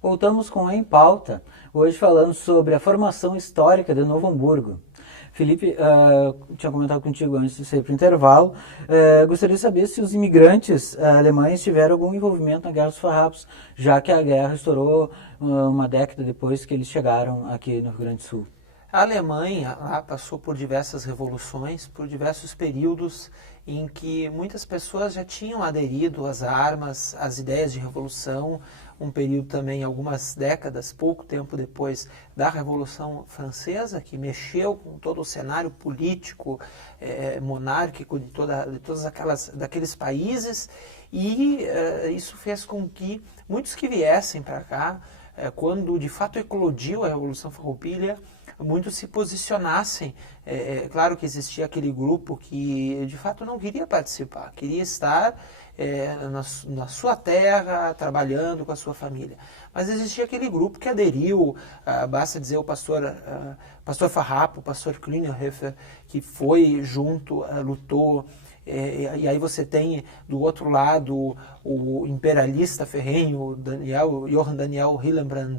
Voltamos com Em Pauta, hoje falando sobre a formação histórica de Novo Hamburgo. Felipe, tinha comentado contigo antes de sair para o intervalo, gostaria de saber se os imigrantes alemães tiveram algum envolvimento na Guerra dos Farrapos, já que a guerra estourou uma década depois que eles chegaram aqui no Rio Grande do Sul. A Alemanha lá passou por diversas revoluções, por diversos períodos em que muitas pessoas já tinham aderido às armas, às ideias de revolução, um período também, algumas décadas, pouco tempo depois da Revolução Francesa, que mexeu com todo o cenário político, monárquico de todas daqueles países, e isso fez com que muitos que viessem para cá, quando de fato eclodiu a Revolução Farroupilha, muitos se posicionassem. Claro que existia aquele grupo que de fato não queria participar, queria estar na sua terra, trabalhando com a sua família. Mas existia aquele grupo que aderiu, basta dizer o pastor Farrapo, o pastor Klingerhofer, que foi junto, lutou. E aí você tem do outro lado o imperialista ferrenho Johann Daniel Hillenbrand,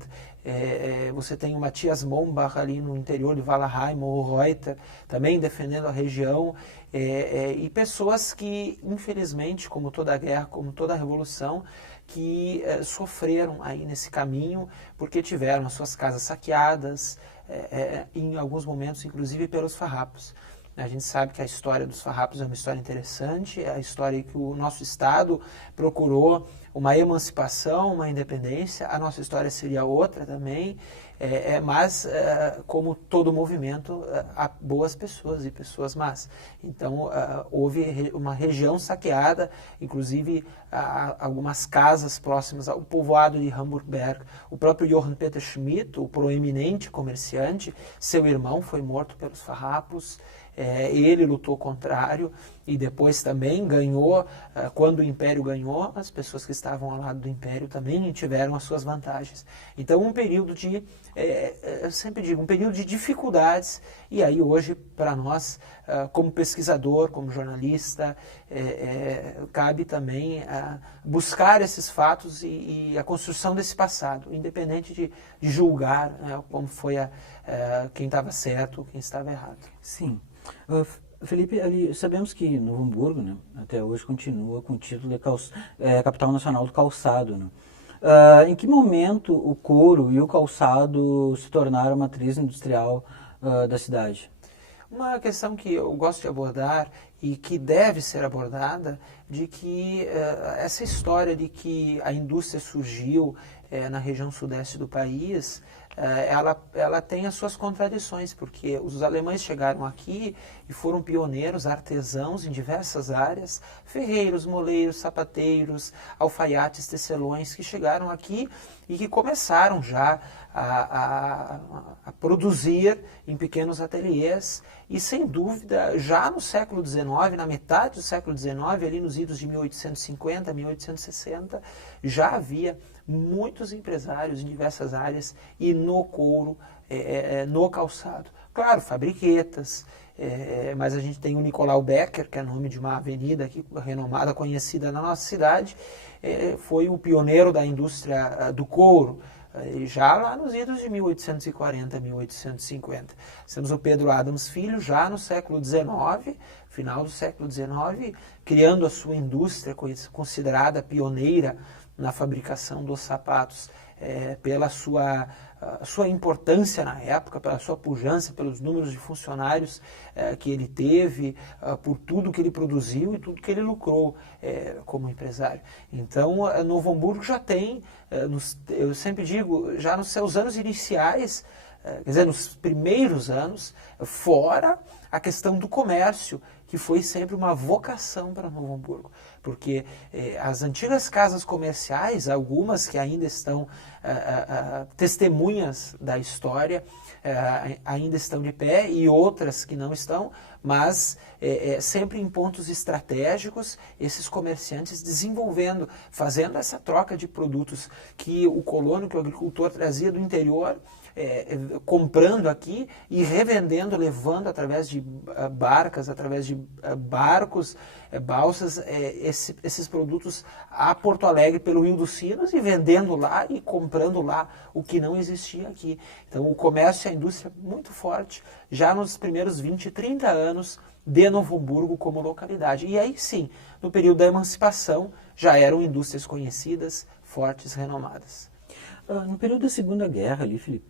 você tem o Matthias Mombach ali no interior de Wallerheim, o Reuter, também defendendo a região, e pessoas que, infelizmente, como toda a guerra, como toda a revolução, que sofreram aí nesse caminho, porque tiveram as suas casas saqueadas, em alguns momentos, inclusive pelos farrapos. A gente sabe que a história dos farrapos é uma história interessante, é a história que o nosso Estado procurou uma emancipação, uma independência. A nossa história seria outra também, mas como todo movimento, há boas pessoas e pessoas más. Então houve uma região saqueada, inclusive algumas casas próximas ao povoado de Hamburgberg. O próprio Johann Peter Schmidt, o proeminente comerciante, seu irmão foi morto pelos farrapos. Ele lutou contrário e depois também ganhou. Quando o Império ganhou, as pessoas que estavam ao lado do Império também tiveram as suas vantagens. Então, um período de, eu sempre digo, um período de dificuldades. E aí hoje, para nós, como pesquisador, como jornalista, cabe também buscar esses fatos e a construção desse passado, independente de julgar como foi quem estava certo, quem estava errado. Sim. Felipe, ali, sabemos que Novo Hamburgo, né, até hoje continua com o título de capital nacional do calçado. Né? Em que momento o couro e o calçado se tornaram matriz industrial da cidade? Uma questão que eu gosto de abordar e que deve ser abordada, de que essa história de que a indústria surgiu na região sudeste do país, ela tem as suas contradições, porque os alemães chegaram aqui e foram pioneiros, artesãos em diversas áreas, ferreiros, moleiros, sapateiros, alfaiates, tecelões, que chegaram aqui e que começaram já a produzir em pequenos ateliês e, sem dúvida, já no século XIX, na metade do século XIX, ali nos idos de 1850, 1860, já havia muitos empresários em diversas áreas e no couro, no calçado. Claro, fabriquetas, mas a gente tem o Nicolau Becker, que é nome de uma avenida aqui, renomada, conhecida na nossa cidade, foi o pioneiro da indústria do couro, já lá nos idos de 1840, 1850. Temos o Pedro Adams Filho, já no século XIX, final do século XIX, criando a sua indústria, considerada pioneira na fabricação dos sapatos, pela sua importância na época, pela sua pujança, pelos números de funcionários que ele teve, por tudo que ele produziu e tudo que ele lucrou como empresário. Então, Novo Hamburgo já tem, eu sempre digo, já nos seus anos iniciais, quer dizer, nos primeiros anos, fora a questão do comércio, que foi sempre uma vocação para Novo Hamburgo, porque as antigas casas comerciais, algumas que ainda estão testemunhas da história, ainda estão de pé e outras que não estão, mas sempre em pontos estratégicos, esses comerciantes desenvolvendo, fazendo essa troca de produtos que o colono, que o agricultor trazia do interior, comprando aqui e revendendo, levando através de barcas, através de barcos, balsas, esses produtos a Porto Alegre pelo Rio dos Sinos e vendendo lá e comprando lá o que não existia aqui. Então o comércio e a indústria muito forte já nos primeiros 20, 30 anos de Novo Hamburgo como localidade. E aí sim, no período da emancipação, já eram indústrias conhecidas, fortes, renomadas. No período da Segunda Guerra ali, Felipe,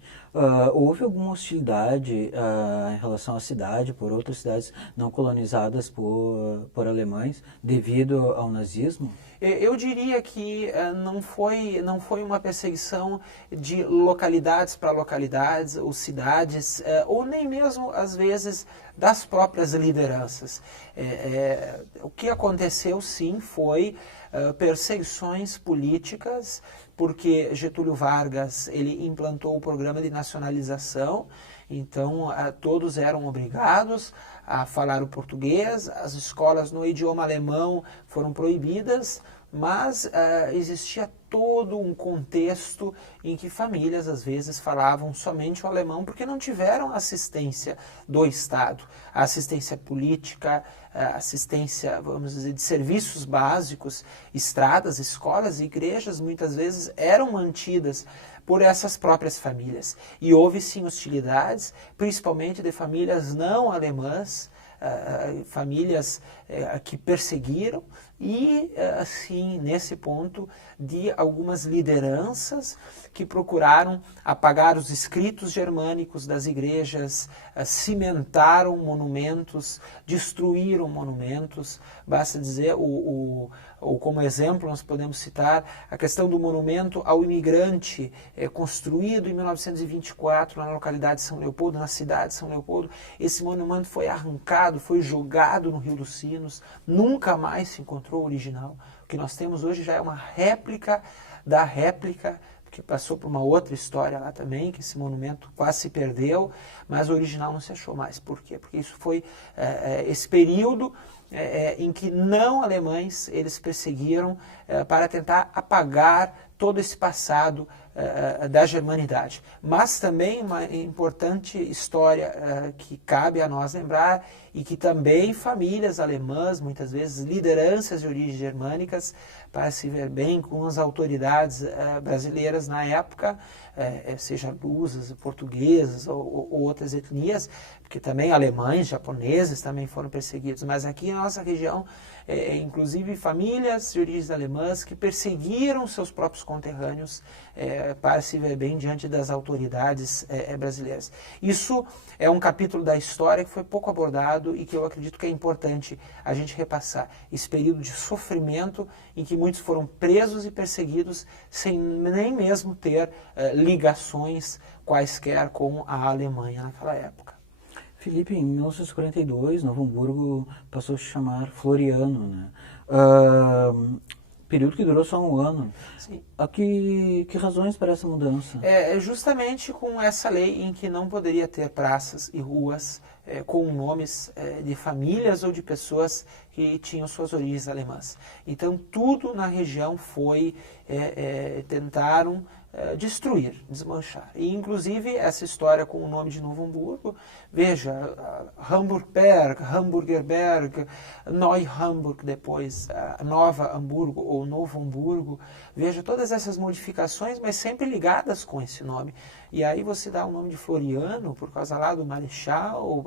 houve alguma hostilidade em relação à cidade por outras cidades não colonizadas por alemães devido ao nazismo? Eu diria que não foi uma perseguição de localidades para localidades ou cidades, ou nem mesmo, às vezes, das próprias lideranças. O que aconteceu, sim, foi perseguições políticas, porque Getúlio Vargas ele implantou o programa de nacionalização, então todos eram obrigados a falar o português, as escolas no idioma alemão foram proibidas, mas existia todo um contexto em que famílias às vezes falavam somente o alemão porque não tiveram assistência do Estado, assistência política, assistência, vamos dizer, de serviços básicos, estradas, escolas e igrejas muitas vezes eram mantidas por essas próprias famílias. E houve sim hostilidades, principalmente de famílias não alemãs, famílias que perseguiram e, assim, nesse ponto, de algumas lideranças que procuraram apagar os escritos germânicos das igrejas, cimentaram monumentos, destruíram monumentos. Basta dizer, ou como exemplo, nós podemos citar a questão do monumento ao imigrante, construído em 1924 na localidade de São Leopoldo, na cidade de São Leopoldo. Esse monumento foi arrancado, foi jogado no Rio dos Sinos, nunca mais se encontrou o original. O que nós temos hoje já é uma réplica da réplica, que passou por uma outra história lá também, que esse monumento quase se perdeu, mas o original não se achou mais. Por quê? Porque isso foi esse período em que não alemães eles perseguiram para tentar apagar todo esse passado da germanidade. Mas também uma importante história que cabe a nós lembrar e que também famílias alemãs, muitas vezes lideranças de origens germânicas, para se ver bem com as autoridades brasileiras na época, seja lusas, portuguesas ou outras etnias, porque também alemães, japoneses também foram perseguidos, mas aqui na nossa região, inclusive famílias de origens alemãs que perseguiram seus próprios conterrâneos para se ver bem diante das autoridades brasileiras. Isso é um capítulo da história que foi pouco abordado e que eu acredito que é importante a gente repassar. Esse período de sofrimento em que muitos foram presos e perseguidos sem nem mesmo ter ligações quaisquer com a Alemanha naquela época. Felipe, em 1942, Novo Hamburgo passou a se chamar Floriano, né? Período que durou só um ano. Sim. Que razões para essa mudança? Justamente com essa lei em que não poderia ter praças e ruas com nomes de famílias ou de pessoas que tinham suas origens alemãs. Então, tudo na região foi, tentaram destruir, desmanchar. E, inclusive, essa história com o nome de Novo Hamburgo, veja, Hamburgberg, Hamburgerberg, Neu-Hamburg, depois Nova Hamburgo ou Novo Hamburgo, veja todas essas modificações, mas sempre ligadas com esse nome. E aí você dá o nome de Floriano, por causa lá do Marechal,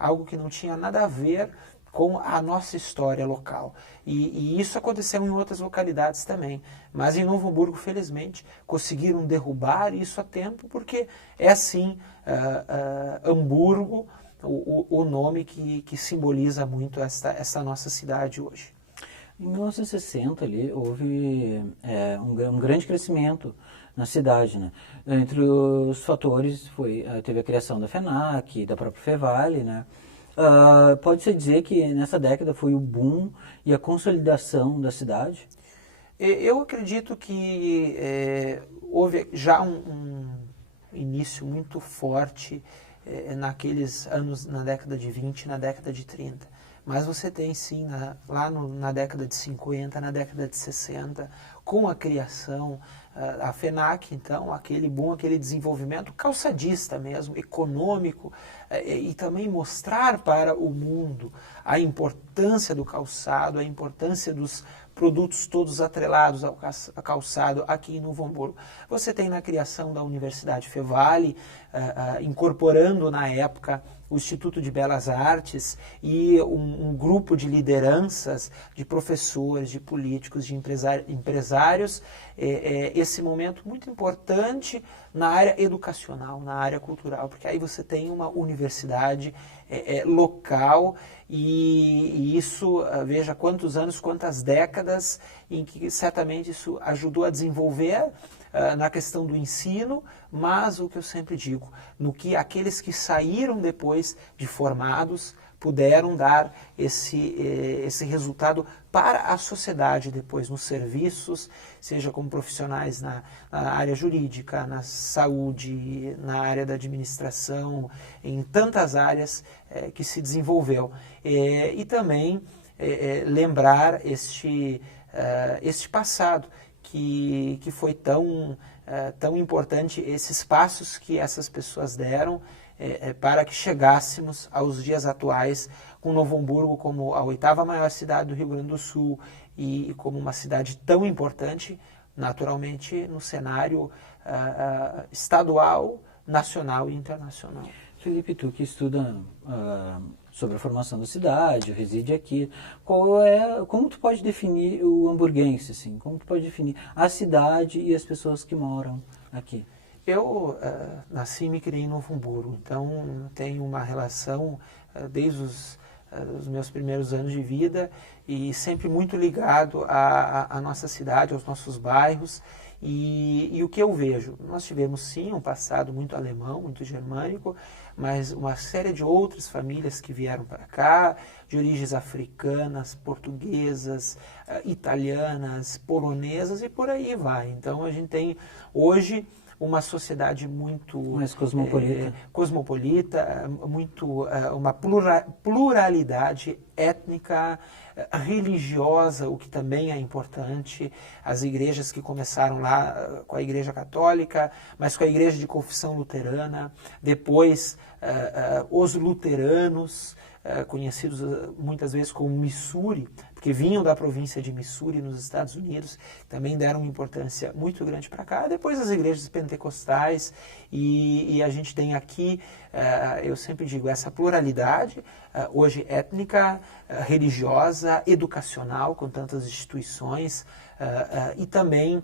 algo que não tinha nada a ver com a nossa história local. E isso aconteceu em outras localidades também. Mas em Novo Hamburgo, felizmente, conseguiram derrubar isso a tempo, porque é assim, Hamburgo, o nome que simboliza muito essa nossa cidade hoje. Em 1960 ali houve um grande crescimento na cidade, né? Entre os fatores teve a criação da FENAC, da própria Fevale, né? Pode-se dizer que nessa década foi o boom e a consolidação da cidade? Eu acredito que houve já um início muito forte naqueles anos, na década de 20, na década de 30. mas você tem sim, na década de 50, na década de 60, com a criação, a FENAC, então, aquele boom, aquele desenvolvimento calçadista mesmo, econômico, e também mostrar para o mundo a importância do calçado, a importância dos produtos todos atrelados ao calçado aqui em Novo Hamburgo. Você tem na criação da Universidade Fevale, incorporando na época o Instituto de Belas Artes e um grupo de lideranças, de professores, de políticos, de empresários, esse momento muito importante na área educacional, na área cultural, porque aí você tem uma universidade local e isso, veja quantos anos, quantas décadas em que certamente isso ajudou a desenvolver na questão do ensino, mas o que eu sempre digo, no que aqueles que saíram depois de formados puderam dar esse resultado para a sociedade depois nos serviços, seja como profissionais na área jurídica, na saúde, na área da administração, em tantas áreas que se desenvolveu. E também lembrar este passado, que foi tão importante, esses passos que essas pessoas deram para que chegássemos aos dias atuais com Novo Hamburgo como a 8ª maior cidade do Rio Grande do Sul e como uma cidade tão importante, naturalmente, no cenário estadual, nacional e internacional. Felipe, tu que estuda sobre a formação da cidade, reside aqui, como tu pode definir o hamburguense, assim? Como tu pode definir a cidade e as pessoas que moram aqui? Eu nasci e me criei em Novo Hamburgo, então tenho uma relação desde os meus primeiros anos de vida e sempre muito ligado à nossa cidade, aos nossos bairros. E o que eu vejo? Nós tivemos sim um passado muito alemão, muito germânico, mas uma série de outras famílias que vieram para cá, de origens africanas, portuguesas, italianas, polonesas e por aí vai. Então a gente tem hoje uma sociedade muito mais cosmopolita, muito uma pluralidade étnica, religiosa, o que também é importante. As igrejas que começaram lá com a Igreja Católica, mas com a Igreja de Confissão Luterana, depois os luteranos, conhecidos muitas vezes como Missouri, porque vinham da província de Missouri, nos Estados Unidos, também deram uma importância muito grande para cá. Depois as igrejas pentecostais, e a gente tem aqui, eu sempre digo, essa pluralidade, hoje étnica, religiosa, educacional, com tantas instituições, e também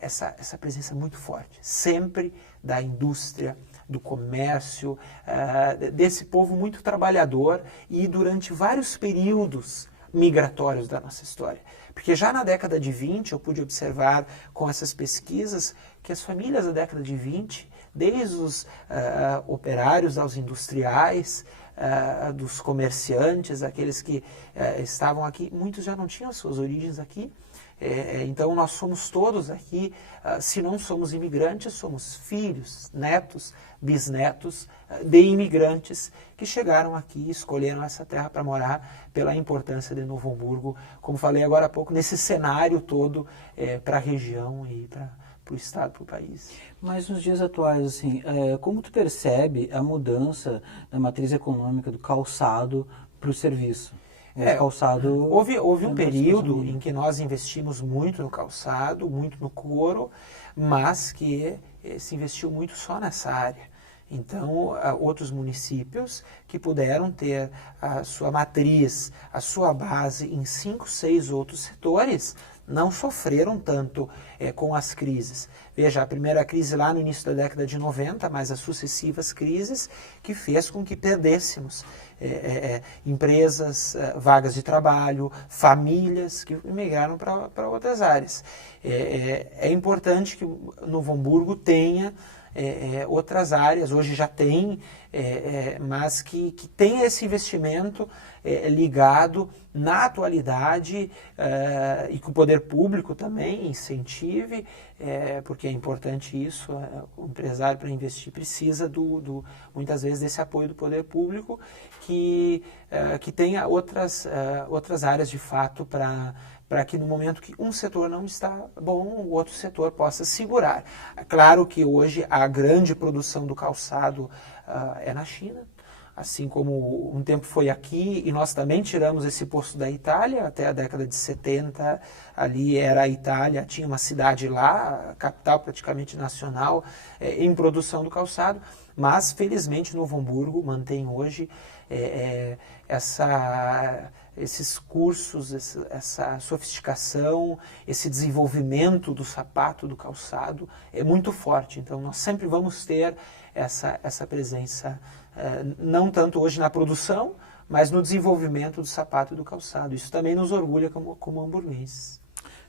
essa presença muito forte, sempre da indústria, do comércio, desse povo muito trabalhador e durante vários períodos migratórios da nossa história. Porque já na década de 20 eu pude observar com essas pesquisas que as famílias da década de 20, desde os operários aos industriais, dos comerciantes, aqueles que estavam aqui, muitos já não tinham suas origens aqui. Então nós somos todos aqui, se não somos imigrantes, somos filhos, netos, bisnetos de imigrantes que chegaram aqui e escolheram essa terra para morar pela importância de Novo Hamburgo, como falei agora há pouco, nesse cenário todo para a região e para o estado, para o país. Mas nos dias atuais, assim, como tu percebe a mudança da matriz econômica do calçado para o serviço? Calçado, houve um período em que nós investimos muito no calçado, muito no couro, mas que se investiu muito só nessa área. Então, outros municípios que puderam ter a sua matriz, a sua base em 5, 6 outros setores, não sofreram tanto com as crises. Veja, a primeira crise lá no início da década de 90, mas as sucessivas crises que fez com que perdêssemos empresas, vagas de trabalho, famílias que migraram para outras áreas. É importante que Novo Hamburgo tenha outras áreas, hoje já tem, mas que tenha esse investimento ligado na atualidade e que o poder público também incentive, porque é importante isso, o empresário para investir precisa muitas vezes desse apoio do poder público que tenha outras áreas de fato para que no momento que um setor não está bom, o outro setor possa segurar. É claro que hoje a grande produção do calçado é na China, assim como um tempo foi aqui, e nós também tiramos esse posto da Itália, até a década de 70, ali era a Itália, tinha uma cidade lá, a capital praticamente nacional, em produção do calçado, mas felizmente Novo Hamburgo mantém hoje esses cursos, essa sofisticação, esse desenvolvimento do sapato, do calçado, é muito forte. Então nós sempre vamos ter essa presença, não tanto hoje na produção, mas no desenvolvimento do sapato e do calçado. Isso também nos orgulha como hamburguenses.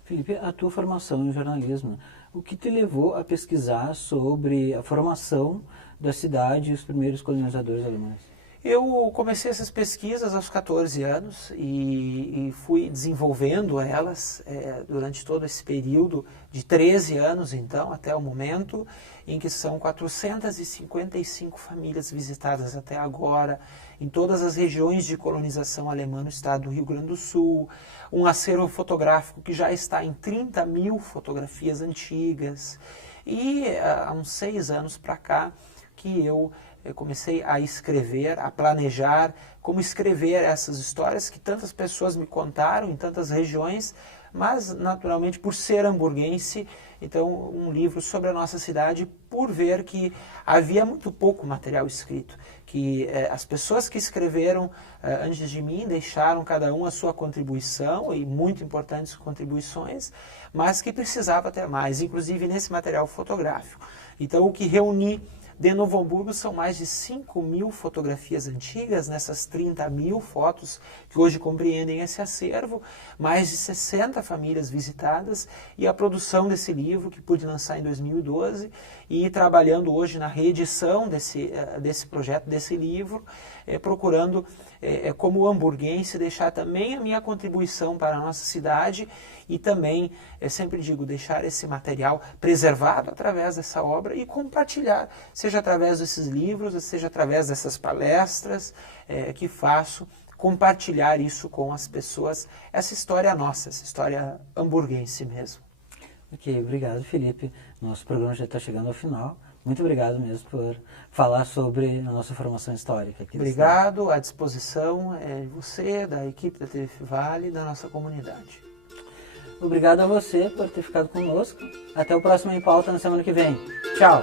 Felipe, a tua formação em jornalismo, o que te levou a pesquisar sobre a formação da cidade e os primeiros colonizadores alemães? Eu comecei essas pesquisas aos 14 anos e fui desenvolvendo elas durante todo esse período de 13 anos, então, até o momento, em que são 455 famílias visitadas até agora, em todas as regiões de colonização alemã no estado do Rio Grande do Sul, um acervo fotográfico que já está em 30 mil fotografias antigas, e há uns 6 anos para cá que eu comecei a escrever, a planejar como escrever essas histórias que tantas pessoas me contaram em tantas regiões, mas naturalmente por ser hamburguense, então um livro sobre a nossa cidade, por ver que havia muito pouco material escrito, que as pessoas que escreveram antes de mim deixaram cada um a sua contribuição, e muito importantes contribuições, mas que precisava ter mais, inclusive nesse material fotográfico. Então o que reuni de Novo Hamburgo são mais de 5 mil fotografias antigas, nessas 30 mil fotos que hoje compreendem esse acervo, mais de 60 famílias visitadas, e a produção desse livro, que pude lançar em 2012, e trabalhando hoje na reedição desse projeto, desse livro, procurando, como hamburguense, deixar também a minha contribuição para a nossa cidade, e também, sempre digo, deixar esse material preservado através dessa obra e compartilhar, seja através desses livros, seja através dessas palestras que faço, compartilhar isso com as pessoas, essa história nossa, essa história hamburguense mesmo. Ok, obrigado, Felipe. Nosso programa já está chegando ao final. Muito obrigado mesmo por falar sobre a nossa formação histórica aqui. Obrigado, à disposição de você, da equipe da TV Vale e da nossa comunidade. Obrigado a você por ter ficado conosco. Até o próximo Em Pauta na semana que vem. Tchau!